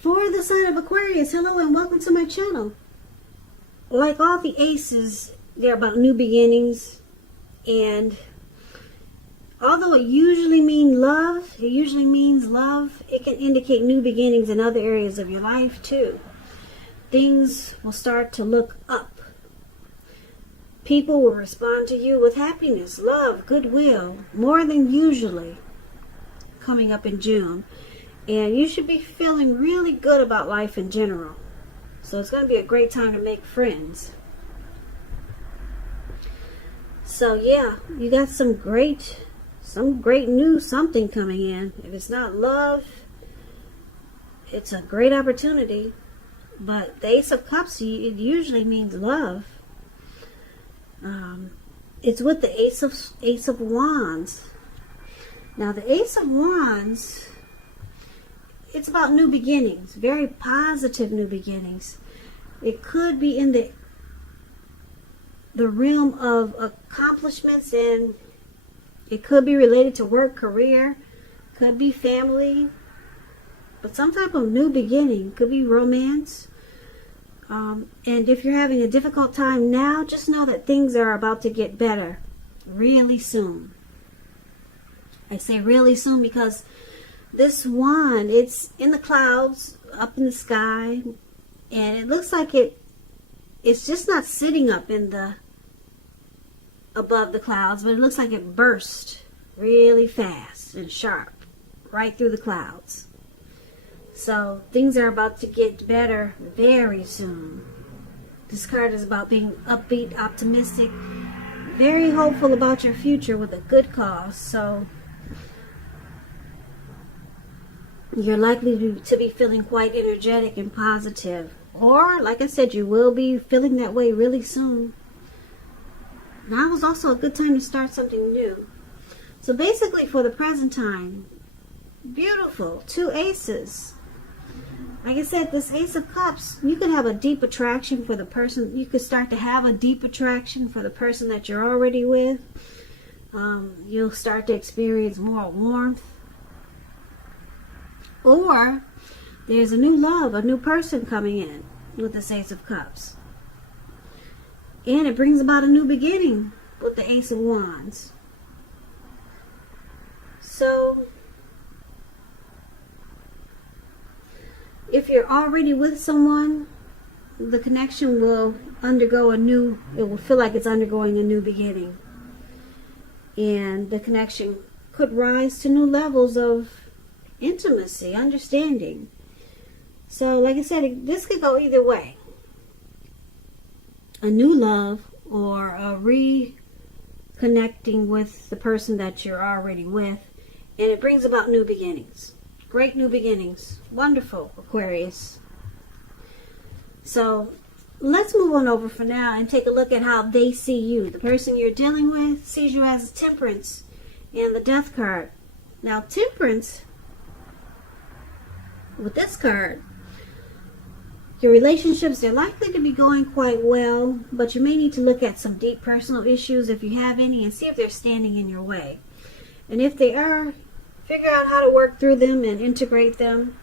For the sign of Aquarius, hello and welcome to my channel. Like all the aces, they're about new beginnings, and although it usually means love, it can indicate new beginnings in other areas of your life too. Things will start to look up. People will respond to you with happiness, love, goodwill, more than usually coming up in June. And you should be feeling really good about life in general. So it's going to be a great time to make friends. So yeah, you got some great new something coming in. If it's not love, it's a great opportunity. But the Ace of Cups, it usually means love. It's with the Ace of Wands. Now the Ace of Wands, it's about new beginnings, very positive new beginnings. It could be in the realm of accomplishments, and it could be related to work, career, could be family, but some type of new beginning. Could be romance. And if you're having a difficult time now, just know that things are about to get better really soon. I say really soon because this wand, it's in the clouds, up in the sky, and it looks like it's just not sitting up in above the clouds, but it looks like it burst really fast and sharp right through the clouds. So things are about to get better very soon. This card is about being upbeat, optimistic, very hopeful about your future with a good cause. So you're likely to be feeling quite energetic and positive. Or, like I said, you will be feeling that way really soon. Now is also a good time to start something new. So basically, for the present time, beautiful, 2 aces. Like I said, this Ace of Cups, you could have a deep attraction for the person. You could start to have a deep attraction for the person that you're already with. You'll start to experience more warmth. Or there's a new love, a new person coming in with this Ace of Cups. And it brings about a new beginning with the Ace of Wands. So if you're already with someone, the connection will it will feel like it's undergoing a new beginning. And the connection could rise to new levels of intimacy, understanding. So like I said, this could go either way. A new love or a reconnecting with the person that you're already with. And it brings about new beginnings. Great new beginnings. Wonderful, Aquarius. So let's move on over for now and take a look at how they see you. The person you're dealing with sees you as Temperance and the Death card. Now Temperance, with this card, your relationships, they're likely to be going quite well, but you may need to look at some deep personal issues if you have any and see if they're standing in your way. And if they are, figure out how to work through them and integrate them,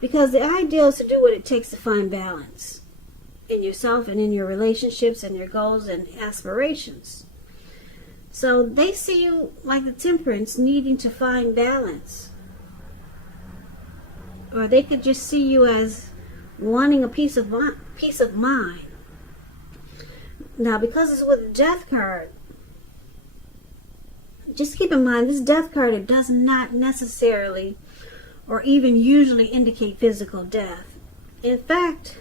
because the ideal is to do what it takes to find balance in yourself and in your relationships and your goals and aspirations. So they see you like the Temperance, needing to find balance. Or they could just see you as wanting a peace of mind. Now, because it's with the Death card, just keep in mind, this Death card, it does not necessarily or even usually indicate physical death. In fact,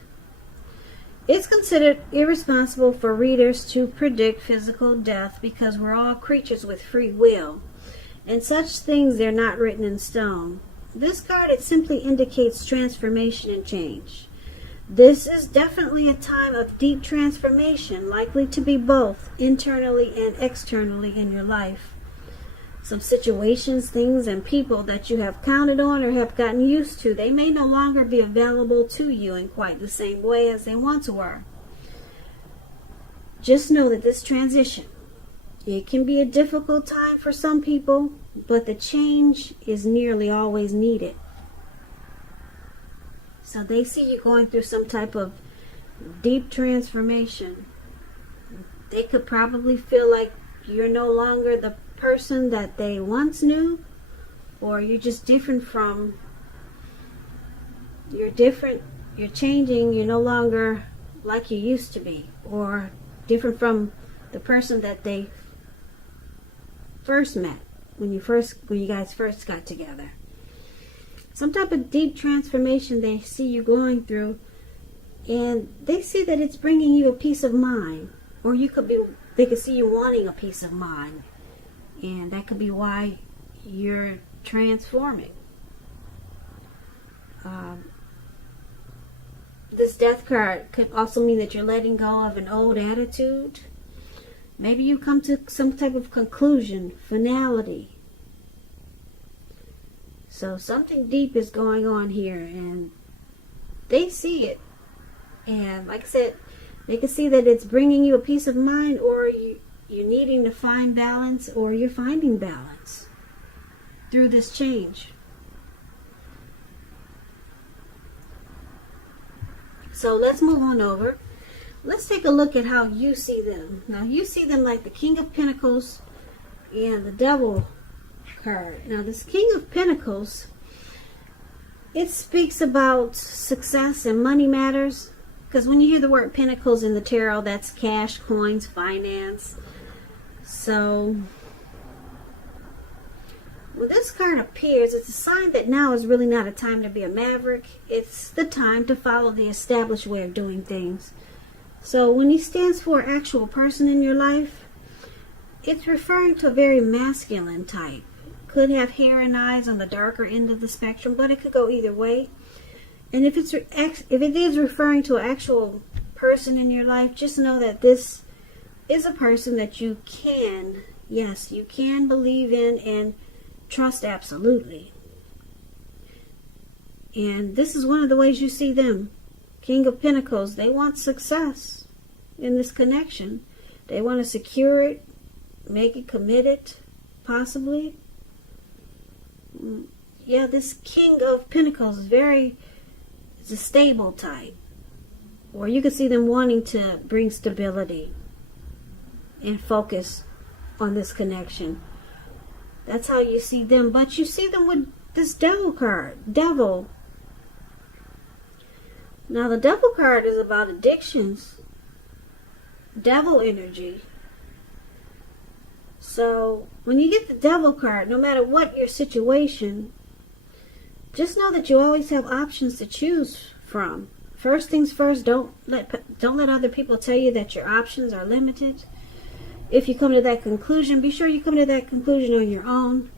it's considered irresponsible for readers to predict physical death because we're all creatures with free will. And such things, they're not written in stone. This card, it simply indicates transformation and change. This is definitely a time of deep transformation, likely to be both internally and externally in your life. Some situations, things, and people that you have counted on or have gotten used to, they may no longer be available to you in quite the same way as they once were. Just know that this transition, it can be a difficult time for some people, but the change is nearly always needed. So they see you going through some type of deep transformation. They could probably feel like you're no longer the person that they once knew, or you're just different from, you're different, you're changing, you're no longer like you used to be, or different from the person that they first met when you guys first got together. Some type of deep transformation they see you going through, and they see that it's bringing you a peace of mind, or they could see you wanting a peace of mind, and that could be why you're transforming. This death card could also mean that you're letting go of an old attitude. Maybe you come to some type of conclusion, finality. So something deep is going on here, and they see it. And like I said, they can see that it's bringing you a peace of mind, or you're needing to find balance, or you're finding balance through this change. So let's move on over. Let's take a look at how you see them. Now you see them like the King of Pentacles and the Devil card. Now this King of Pentacles, it speaks about success and money matters. Because when you hear the word Pentacles in the tarot, that's cash, coins, finance. So when this card appears, it's a sign that now is really not a time to be a maverick. It's the time to follow the established way of doing things. So when he stands for an actual person in your life, it's referring to a very masculine type. Could have hair and eyes on the darker end of the spectrum, but it could go either way. And if it is referring to an actual person in your life, just know that this is a person that you can believe in and trust absolutely. And this is one of the ways you see them. King of Pentacles, they want success in this connection. They want to secure it, make it committed, possibly. Yeah, this King of Pentacles is a stable type. Or you can see them wanting to bring stability and focus on this connection. That's how you see them. But you see them with this Devil card. Devil. Now the Devil card is about addictions. Devil energy. So when you get the Devil card, no matter what your situation, just know that you always have options to choose from. First things first, don't let other people tell you that your options are limited. If you come to that conclusion, be sure you come to that conclusion on your own.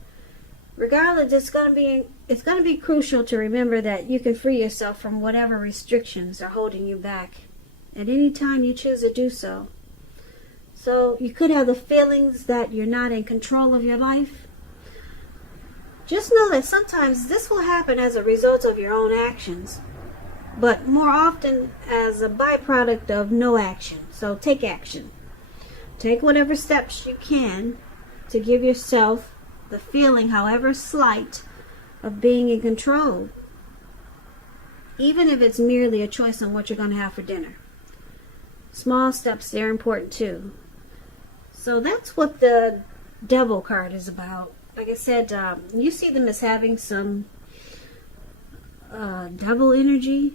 Regardless, it's going to be crucial to remember that you can free yourself from whatever restrictions are holding you back at any time you choose to do so. So you could have the feelings that you're not in control of your life. Just know that sometimes this will happen as a result of your own actions, but more often as a byproduct of no action. So take action. Take whatever steps you can to give yourself the feeling, however slight, of being in control. Even if it's merely a choice on what you're going to have for dinner. Small steps, they're important too. So that's what the Devil card is about. Like I said, you see them as having some devil energy,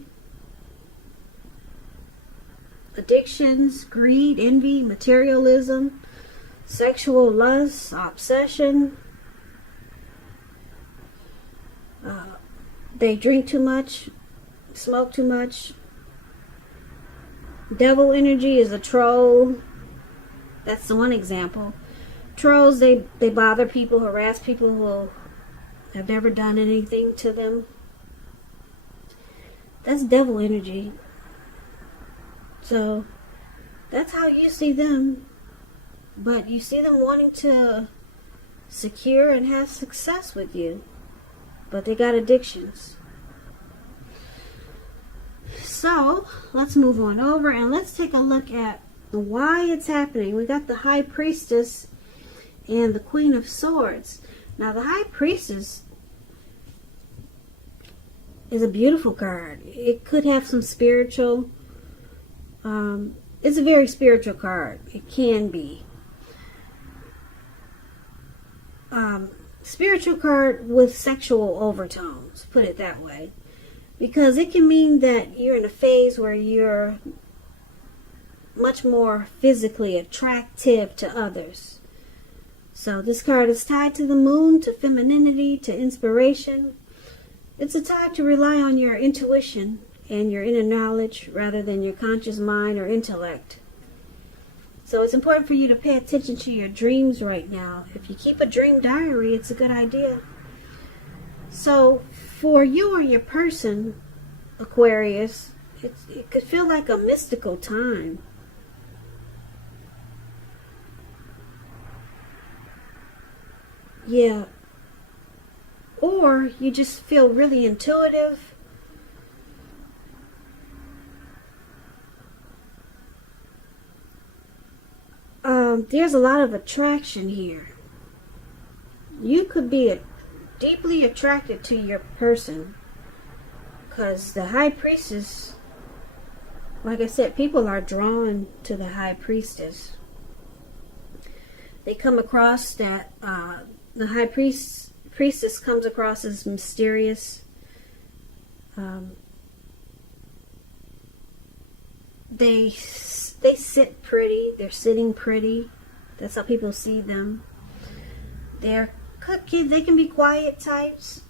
addictions, greed, envy, materialism, sexual lust, obsession. They drink too much, smoke too much. Devil energy is a troll. That's the one example. Trolls, they bother people, harass people who have never done anything to them. That's devil energy. So that's how you see them. But you see them wanting to secure and have success with you. But they got addictions. So let's move on over and let's take a look at why it's happening. We got the High Priestess and the Queen of Swords. Now the High Priestess, is a beautiful card. It could have some spiritual, it's a very spiritual card. It can be. Spiritual card with sexual overtones, put it that way. Because it can mean that you're in a phase where you're much more physically attractive to others. So this card is tied to the moon, to femininity, to inspiration. It's a time to rely on your intuition and your inner knowledge rather than your conscious mind or intellect. So it's important for you to pay attention to your dreams right now. If you keep a dream diary, it's a good idea. So for you or your person, Aquarius, it could feel like a mystical time. Yeah. Or you just feel really intuitive. There's a lot of attraction here. You could be deeply attracted to your person, because the High Priestess, like I said, people are drawn to the High Priestess. They come across that the High Priestess comes across as mysterious. They sit pretty. They're sitting pretty. That's how people see them. They can be quiet types.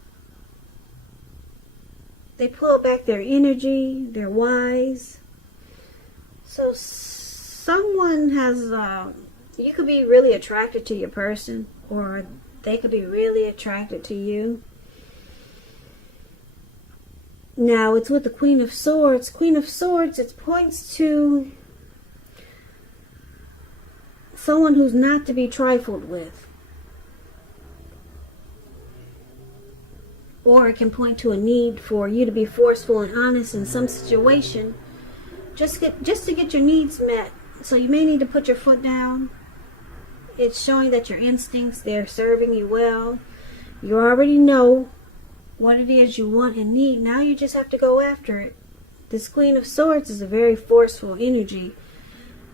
They pull back their energy. They're wise. So someone has, you could be really attracted to your person, or they could be really attracted to you. Now, it's with the Queen of Swords. Queen of Swords, it points to someone who's not to be trifled with. Or it can point to a need for you to be forceful and honest in some situation, just to get your needs met. So you may need to put your foot down. It's showing that your instincts, they're serving you well. You already know what it is you want and need. Now you just have to go after it. This Queen of Swords is a very forceful energy.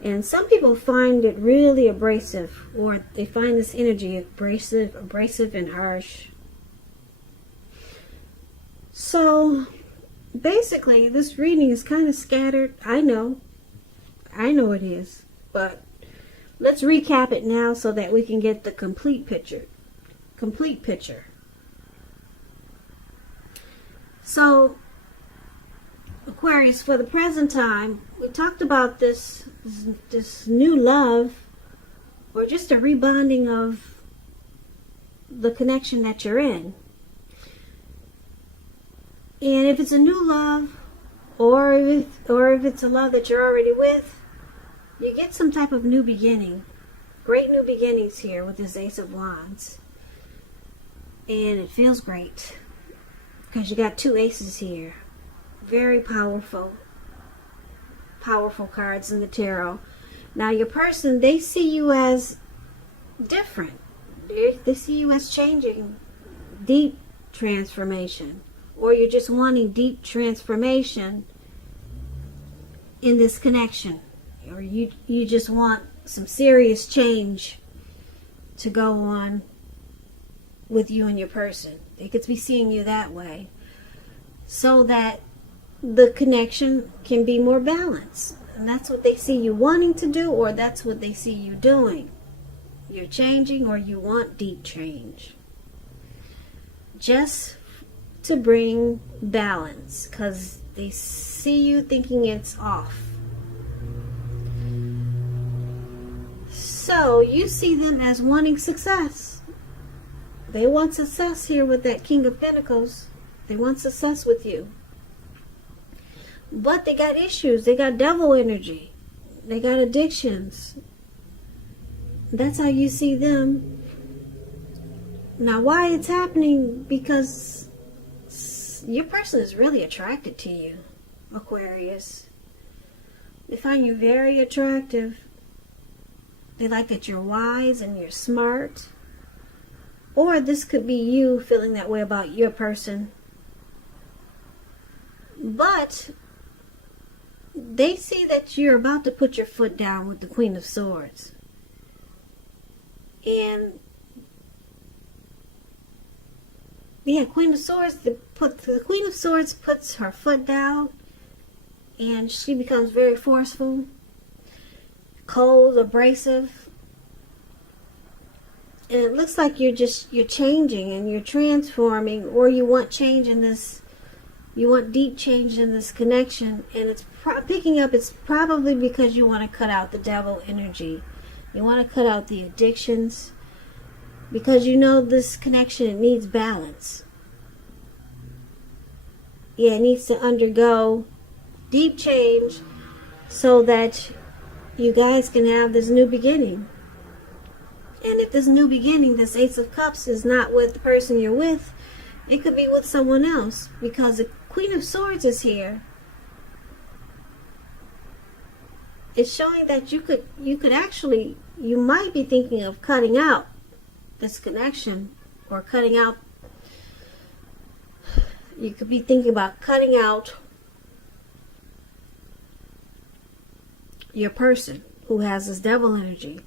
And some people find it really abrasive, or they find this energy abrasive and harsh. So basically, this reading is kind of scattered. I know it is. But let's recap it now so that we can get the complete picture. So, Aquarius, for the present time, we talked about this new love, or just a rebonding of the connection that you're in. And if it's a new love, or if it's a love that you're already with, you get some type of new beginning. Great new beginnings here with this Ace of Wands. And it feels great, because you got two aces here. Very powerful cards in the tarot. Now your person, they see you as different. They see you as changing, deep transformation. Or you're just wanting deep transformation in this connection. Or you just want some serious change to go on with you and your person. They could be seeing you that way, so that the connection can be more balanced. And that's what they see you wanting to do, or that's what they see you doing. You're changing, or you want deep change. Just to bring balance, because they see you thinking it's off. So you see them as wanting success. They want success here with that King of Pentacles. They want success with you. But they got issues. They got devil energy. They got addictions. That's how you see them. Now, why it's happening? Because your person is really attracted to you, Aquarius. They find you very attractive. They like that you're wise and you're smart. Or this could be you feeling that way about your person. But they see that you're about to put your foot down with the Queen of Swords. And yeah, Queen of Swords, the Queen of Swords puts her foot down and she becomes very forceful, cold, abrasive. And it looks like you're changing and you're transforming, or you want change in this, you want deep change in this connection. And it's picking up, it's probably because you want to cut out the devil energy. You want to cut out the addictions, because you know this connection, it needs balance. Yeah, it needs to undergo deep change so that you guys can have this new beginning. And if this new beginning, this Ace of Cups, is not with the person you're with, it could be with someone else, because the Queen of Swords is here. It's showing that you could actually, you might be thinking of cutting out this connection, or cutting out, you could be thinking about cutting out your person who has this devil energy,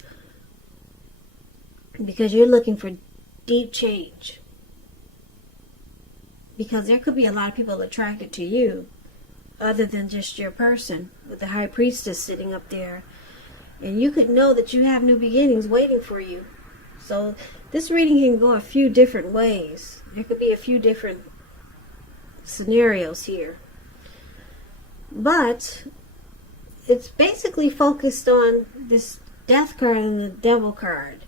because you're looking for deep change. Because there could be a lot of people attracted to you other than just your person, with the High Priestess sitting up there. And you could know that you have new beginnings waiting for you. So this reading can go a few different ways. There could be a few different scenarios here. But it's basically focused on this Death card and the Devil card.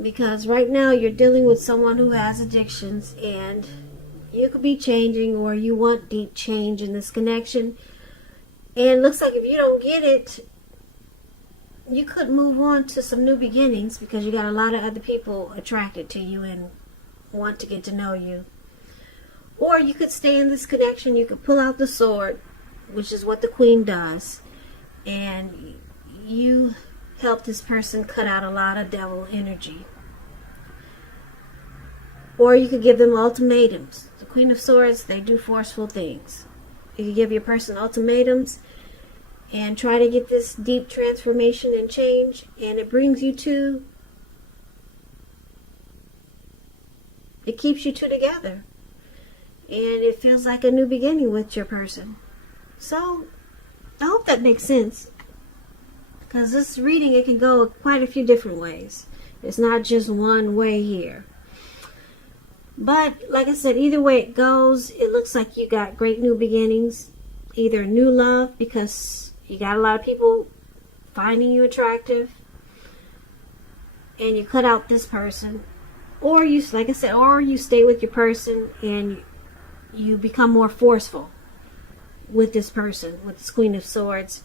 Because right now you're dealing with someone who has addictions, and you could be changing, or you want deep change in this connection. And it looks like if you don't get it, you could move on to some new beginnings, because you got a lot of other people attracted to you and want to get to know you. Or you could stay in this connection. You could pull out the sword, which is what the Queen does, and you help this person cut out a lot of devil energy. Or you could give them ultimatums. The Queen of Swords, they do forceful things. You could give your person ultimatums and try to get this deep transformation and change, and it brings you to, it keeps you two together, and it feels like a new beginning with your person. So I hope that makes sense, because this reading, it can go quite a few different ways. It's not just one way here. But like I said, either way it goes, it looks like you got great new beginnings. Either new love, because you got a lot of people finding you attractive, and you cut out this person. Or you, like I said, or you stay with your person and you become more forceful with this person, with this Queen of Swords,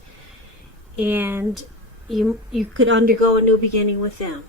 and you could undergo a new beginning with them.